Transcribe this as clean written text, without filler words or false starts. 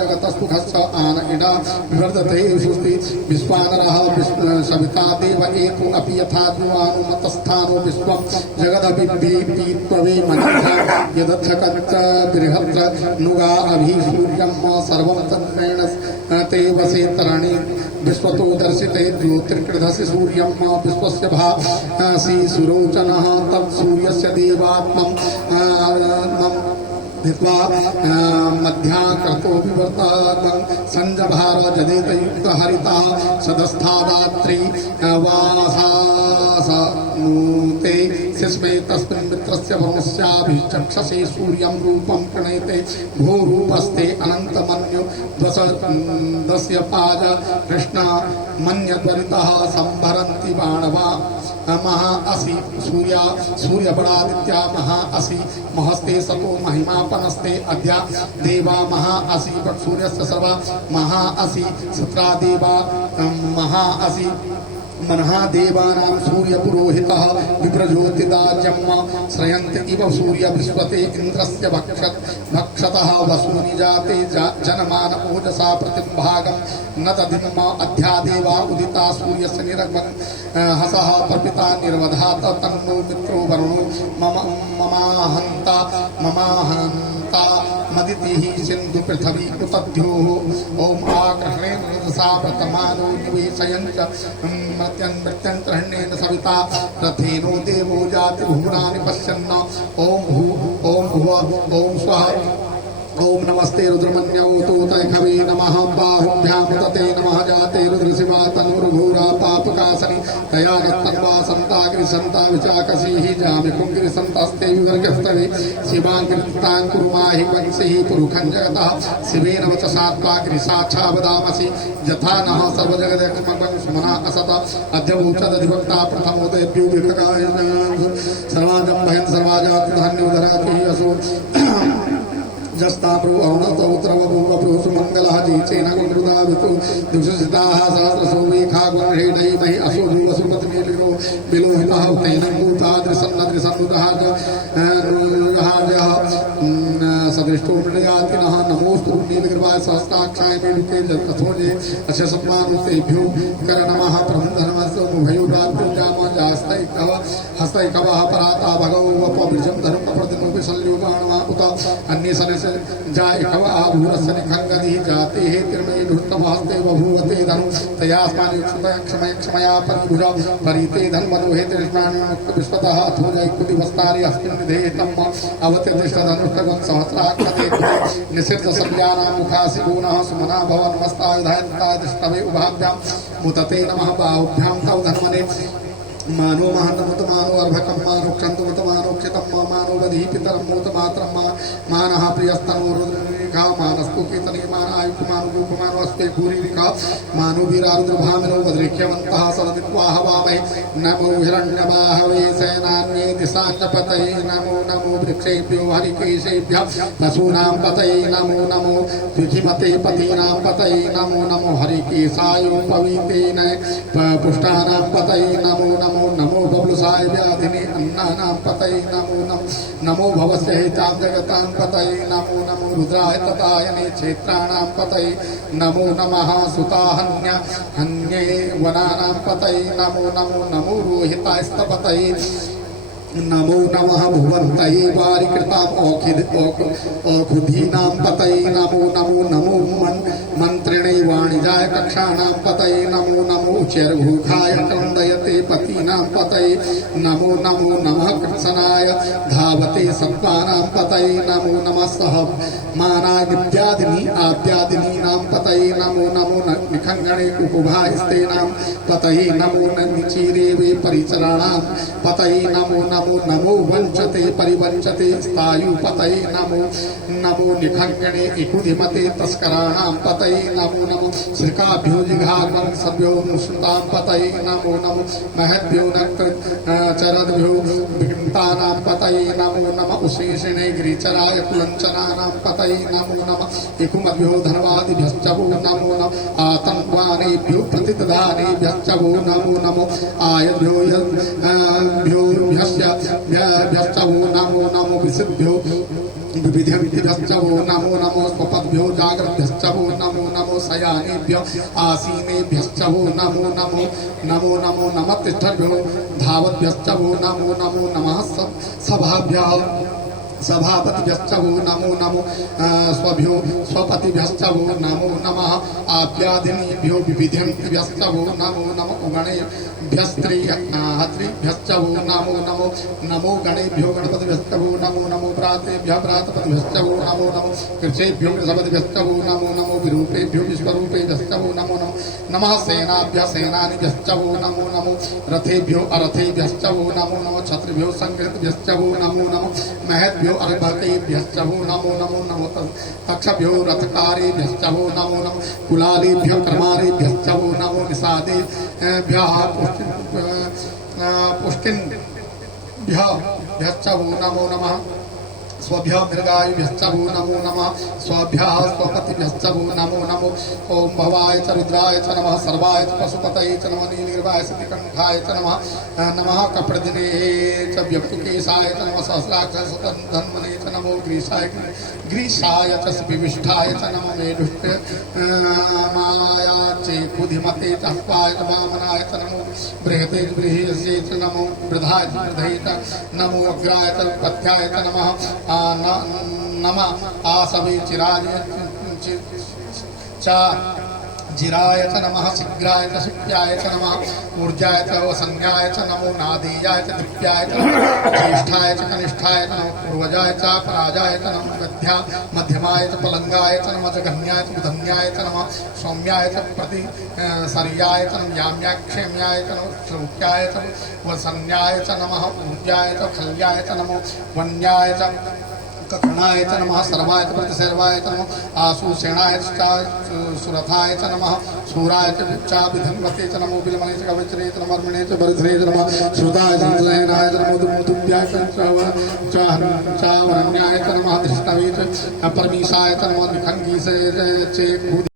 जगतस्तुखस्य आन इडा विवर्धते सुस्ति विश्वानरः सविता देव एको अपि यथा द्युवानुमतस्थानो विश्वं जगदभिद्वीपीत्ववे मनिः यदध्यकच्च बृहत्र नुगा अभि सूर्यं सर्वं तन्मेण ते वसे तरणे विश्वतो दर्शिते ज्योतिर्कृधसि सूर्यं विश्वस्य भासि सुरोचनः तत्सूर्यस्य देवात्मं धित्वा मध्याकृतो विवर्तनं संजभार जदेतयुक्त हरिता सदस्थावात्री वासासनुते शिस्मे तस्मिन् मित्रस्य वरुणस्याभिचक्षसे सूर्यं रूपं प्रणेते भूरूपस्ते अनन्तमन्यो दस्य पाज कृष्णा मन्यत्वरितः संभरन्ति बाणवा महा असि सूर्यबलादित्या महा असि महस्ते सतो महिमापनस्ते अद्या देवा महा असि सूर्यस्य सर्वा महा असि सत्रा देवा महा असि मनहादेवानां सूर्यपुरोहितः विप्रज्योतिदाज्यं श्रयन्त इव सूर्य विश्वते इन्द्रस्य भक्षतः वसूनि जाते जनमान ओजसा प्रतिभागं न तदिम अध्यादेवा उदिता सूर्यस्य निरग्मन् हसः प्रपिता निर्वधात तन्नो मित्रो वरुणो ममाहन्ता मदितिः सिन्धु पृथ्वी उपद्योः ॐ आग्रहेण रजसा प्रतमानो निवेशयञ्च मृत्यन्त्रहण्येन सविता रथेनो देवो जाति भुवनानि पश्यन्न ॐ भुव ॐ स्वः ओम नमस्ते रुद्रमन्यौतोतैखवे नमः बाहुभ्यां तते नमः जाते रुद्रशिवा तनुर्भूरा पापकासनि तया गत्तन्वा सन्ताग्रिसन्ता विचाकसीः जामिकुङ्गिरिसन्तास्ते विवर्गस्तवे शिवाङ्कृतां कुर्माहि वंशिः पुरुखं जगतः शिवेन वचसात्वाग्रिसाक्षा वदामसि यथा नः सर्वजगदक्षमं सुमना असत अध्यवोचदधिवक्ता प्रथमोदयभ्यो विककाय सर्वाजं भयन् सर्वाजातिधान्योदरातिः असो जस्ताप्रो अरुणतौत्रवभूवप्रो सुमङ्गलः जीचेन गुणृदावितु दुःसिताः सहस्रसो मेघा गुणहेणैमहि असो भूवसुपतिमेलिनो विलोहितः तेन भूतादृसन्नदृसन्नुतः सदृष्टो मृडयातिनः नमोऽस्तु नीलगिरिवाय सहस्राक्षाय मेलुके जगत्कथोजे अस्य सम्मानुतेभ्यो कर नमः प्रभुधर्मस्वभयोरात्मजामजास्तैकव हस्तैकवः पराता भगवो वपविजं धर्मप्रतिमोपि संल्योगाणवा उत अन्ये सनस जायकव आभूरस्य निखङ्गदिः जातेः तिर्मयि धृष्टमहस्ते बभूवते धनु तयास्मान् क्षमया परिभुजा परिते धन्वनुहे तृष्णान्मुक्तविश्वतः अथो जैकुदिवस्तारि अस्मिन् निधेः तम् अवतिर्दिष्टधनुष्टगं सहस्राक्षते निषिद्धसंज्ञानां मुखासि गुणः सुमना भवन्मस्तायुधायन्ताय दृष्टवे उभाभ्यां मुतते नमः बाहुभ्यां तौ धन्वने मानो महन्तमुतमानो अर्भकं मानो क्षन्तमुतमानो क्षितं मानो वधिः पितरं मूतमात्रं मानः प्रियस्तनो रुद्ररेखा मानस्तु कीर्तने मानायुक्तमानो रूपमानो अस्ते भूरिरेखा मानो वीरारुद्रभामिनो वज्रेख्यवन्तः सददित्वा हवामहे नमो हिरण्यबाहवे सेनान्ये दिशाञ्चपतये नमो नमो वृक्षेभ्यो हरिकेशेभ्यः पशूनां पतये नमो नमो द्विधिमते पतीनां पतये नमो नमो हरिकेशायोपवीतेन पुष्टानां पतये नमो नमो नमो बबलुसाय व्याधिने अन्नानां पतये नमो नमो भवस्य हेतां जगतां पतये नमो नमो रुद्राय ततायने क्षेत्राणां पतये नमो नमः सुताहन्ये वनानां पतये नमो नमो नमो रोहितास्तपतये नमो नमः भुवन्तये वारिकृताम् औखुधीनां पतये नमो नमो नमो मन्त्रिणे वाणिजाय कक्षाणां पतये नमो नमो चर्भूखाय क्रन्दयते पतीनां पतये नमो नमो नमः कृत्सनाय धावते सत्त्वानां पतये नमो नमः सह मानागित्यादिनी आद्यादिनीनां पतये नमो नमो निखङ्गणे उपभास्तेनां पतये नमो निचीरे वे परिचराणां पतये नमो नमो नमो वंचते परिवंचते स्थायुपतये नमो नमो निखङ्गणे इकुधिमते तस्कराणां पतये नमो नमो श्रीकाभ्यो जिघाग्वंशभ्यो मुष्टां पतये नमो नमो महद्भ्यो चरद्भ्यो विघ्नतानां पतये नमो नमः उशेषिणे गिरिचराय कुलञ्चनानां पतये नमो नमः इकुमभ्यो धनवादिभ्यश्च वो नमो नमः आतङ्कवानेभ्यो प्रतिदधानेभ्यश्च वो नमो नमो आयभ्यो भ्यश्च वो नमो नमो विशुभ्यो विविधेभ्यश्च वो नमो नमो स्वपद्भ्यो जाग्रद्भ्यश्च वो नमो नमो शयानेभ्यो आसीनेभ्यश्च वो नमो नमो नमो नमो नमः तिष्ठभ्यो धावद्भ्यश्च वो नमो नमो नमः सभाभ्यः सभापतिभ्यश्च वो नमो नमो स्वभ्यो स्वपतिभ्यश्च वो नमो नमः आप्यादिनीभ्यो विविधेभ्यश्च वो नमो नमो गणेभ्यस्त्रिभ्यश्च वो नमो नमो नमो गणेभ्यो गणपतिभ्यश्च वो नमो नमो भ्रातृभ्यः भ्रातपतिभ्यश्च वो नमो नमो कृषेभ्यो कृषपतिभ्यश्च वो नमो नमो विरूपेभ्यो विश्वरूपेभ्यश्च वो नमो नमो नमः सेनाभ्यः सेनानिभ्यश्च वो नमो नमो रथेभ्यो अरथेभ्यश्च वो नमो नमो क्षत्रिभ्यो संकृतभ्यश्च वो नमो नमो महद्भ्यो अर्भकेभ्यश्च वो नमो नमो नमो तक्षभ्यो रथकारेभ्यश्च वो नमो नमो कुलालेभ्यो कर्मारेभ्यश्च वो नमो निषादेभ्यः पुष्टिन्भ्यश्च वो नमो नमः स्वभ्य मृगायुभ्यश्च वो नमो नमः स्वभ्यः स्वपतिभ्यश्च वो नमो नमो ओम भवाय च रुद्राय च नमः सर्वाय च पशुपतये च नमः नीलगिरिवाय सिद्धिकण्ठाय च नमः नमः कप्रदिने च व्यक्तुकेशाय च नमः सहस्राक्ष धन्वने च नमो ग्रीषाय च विविष्ठाय च नमः मेढुष्टमाय चेकुधिमते च हस्ताय च वामनाय च नमो बृहते बृहस्ये च नमो वृद्धाय च वृद्धये च नमो अग्राय च पथ्याय च नमः नमः आसवे चिराय जिराय च नमः शीघ्राय च शुक्याय च नमः ऊर्जाय च वसन्याय च नमो नादीयाय च दिव्याय च ज्येष्ठाय च कनिष्ठाय च नमः पूर्वजाय च पराजाय च नमः गद्ध्या मध्यमाय च पलंगाय च नमः जघन्याय च बुधन्याय च नमः सौम्याय च प्रति सर्याय च नमः याम्याक्षेम्याय च नमः श्लोक्याय च वसन्याय च नमः ऊर्जाय च खल्याय च नमो वन्याय च कखणाय च नमः सर्वाय च प्रतिसर्वाय च नमः आशुसेनाय च सुरथाय च नमः सूराय च विधन्वते च नमो बिलमणे च कवचरे च नमः अर्मणे च बरधरे च नमः श्रुताय च संलयनाय च नमो दुभ्याय च चावरण्याय च नमः धृष्णवे च परमीशाय च नमो निखङ्गीसे च